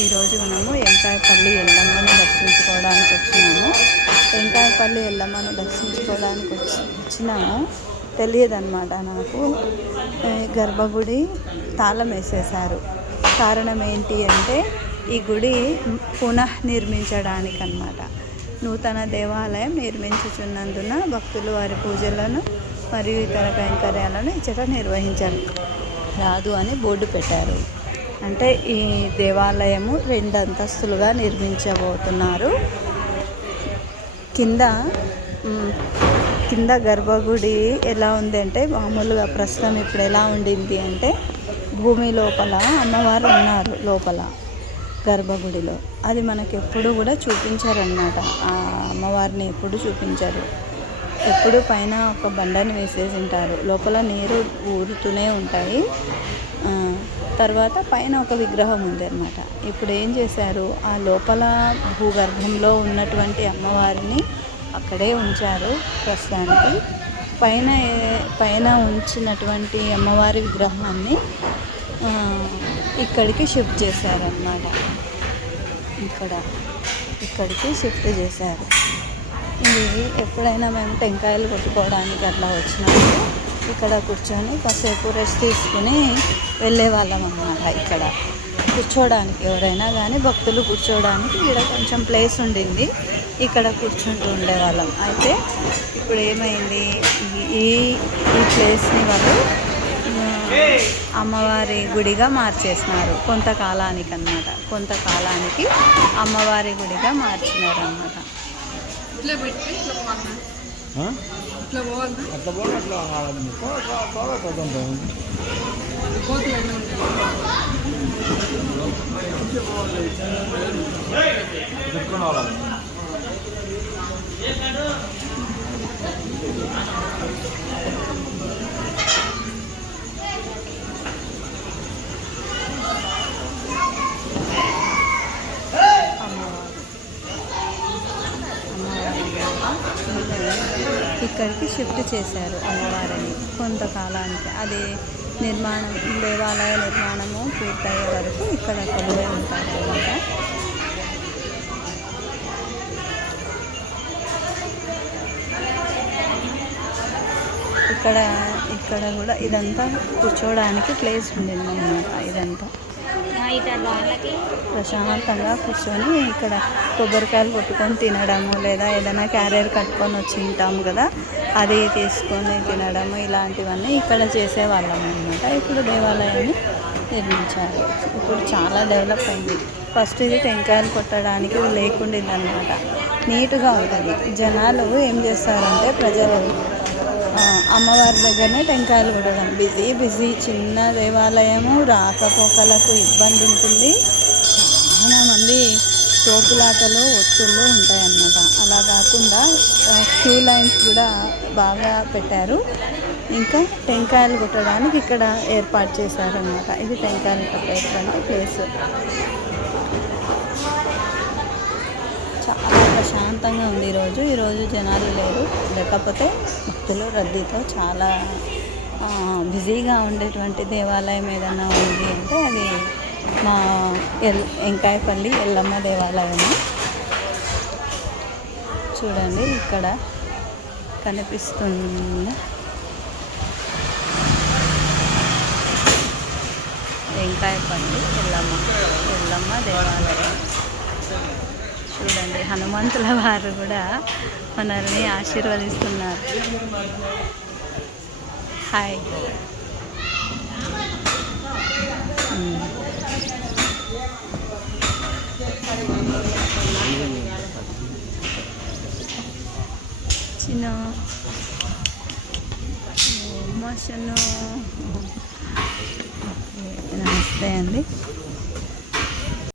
ఈరోజు మనము వెంకాయపల్లి ఎల్లమ్మను దర్శించుకోవడానికి వచ్చినాము. వెంకాయపల్లి ఎల్లమ్మను దర్శించుకోవడానికి వచ్చినాము. తెలియదన్నమాట నాకు. గర్భగుడి తాళం వేసేశారు. కారణం ఏంటి అంటే ఈ గుడి పునఃనిర్మించడానికి అన్నమాట. నూతన దేవాలయం నిర్మించుచున్నందున భక్తులు వారి పూజలను మరియు ఇతర కైంకర్యాలను ఇచ్చట నిర్వహించారు రాదు అని బోర్డు పెట్టారు. అంటే ఈ దేవాలయము 2 అంతస్తులుగా నిర్మించబోతున్నారు. కింద గర్భగుడి ఎలా ఉంది అంటే మామూలుగా ప్రస్తుతం ఇప్పుడు ఎలా ఉండింది అంటే భూమి లోపల అమ్మవారు ఉన్నారు లోపల గర్భగుడిలో. అది మనకి ఎప్పుడు కూడా చూపించారన్నమాట. ఆ అమ్మవారిని ఎప్పుడు చూపించారు. ఎప్పుడు పైన ఒక బండని వేసేసి ఉంటారు. లోపల నీరు ఊరుతూనే ఉంటాయి. తర్వాత పైన ఒక విగ్రహం ఉంది అన్నమాట. ఇప్పుడు ఏం చేశారు, ఆ లోపల భూగర్భంలో ఉన్నటువంటి అమ్మవారిని అక్కడే ఉంచారు ప్రస్తుతానికి. పైన ఉంచినటువంటి అమ్మవారి విగ్రహాన్ని ఇక్కడికి షిఫ్ట్ చేశారన్నమాట. ఇక్కడికి షిఫ్ట్ చేశారు. ఇది ఎప్పుడైనా మేము టెంకాయలు కొట్టుకోవడానికి అట్లా వచ్చినప్పుడు ఇక్కడ కూర్చొని కాసేపు రెస్ట్ తీసుకుని వెళ్ళే వాళ్ళం అన్నమాట. ఇక్కడ కూర్చోడానికి ఎవరైనా కానీ భక్తులు కూర్చోవడానికి ఇక్కడ కొంచెం ప్లేస్ ఉండింది. ఇక్కడ కూర్చుంటూ ఉండేవాళ్ళం. అయితే ఇప్పుడు ఏమైంది, ఈ ప్లేస్ని వాళ్ళు అమ్మవారి గుడిగా మార్చేసినారు. కొంతకాలానికి అమ్మవారి గుడిగా మార్చినారు అన్నమాట. ఇక్కడికి షిఫ్ట్ చేశారు అమ్మవారిని కొంతకాలానికి. అది దేవాలయ నిర్మాణము పూర్తయ్యే వరకు ఇక్కడ కొలువై ఉంటారు అన్నమాట. ఇక్కడ కూడా ఇదంతా కూర్చోవడానికి ప్లేస్ ఉండింది అన్నమాట. ఇదంతా ప్రశాంతంగా కూర్చొని ఇక్కడ కొబ్బరికాయలు కొట్టుకొని తినడము, లేదా ఏదైనా క్యారియర్ కట్టుకొని వచ్చి ఉంటాము కదా, అది తీసుకొని తినడము, ఇలాంటివన్నీ ఇక్కడ చేసేవాళ్ళం అన్నమాట. ఇప్పుడు దేవాలయాన్ని నిర్మించారు. ఇప్పుడు చాలా డెవలప్ అయింది. ఫస్ట్ ఇది టెంకాయలు కొట్టడానికి లేకుండింది అన్నమాట. నీట్గా ఉంటుంది. జనాలు ఏం చేస్తారంటే ప్రజలు అమ్మవారి దగ్గరనే టెంకాయలు కొట్టడం, బిజీ చిన్న దేవాలయము, రాకపోకలకు ఇబ్బంది ఉంటుంది. చాలామంది తోపులాటలు ఒత్తుళ్ళు ఉంటాయన్నమాట. అలా కాకుండా క్యూ లైన్స్ కూడా బాగా పెట్టారు. ఇంకా టెంకాయలు కొట్టడానికి ఇక్కడ ఏర్పాటు చేశారన్నమాట. ఇది టెంకాయలు కొట్టేటువంటి ప్లేస్. చాలా ప్రశాంతంగా ఉంది ఈరోజు జనాలు లేరు. లేకపోతే భక్తులు రద్దీతో చాలా బిజీగా ఉండేటువంటి దేవాలయం ఏదైనా ఉంది అంటే అది మా వెంకాయపల్లి ఎల్లమ్మ దేవాలయము. చూడండి ఇక్కడ కనిపిస్తుంది వెంకాయపల్లి ఎల్లమ్మ దేవాలయం. చూడండి హనుమంతుల వారు కూడా మనల్ని ఆశీర్వదిస్తున్నారు. హాయ్. చిన్న మోషను. నమస్తే అండి.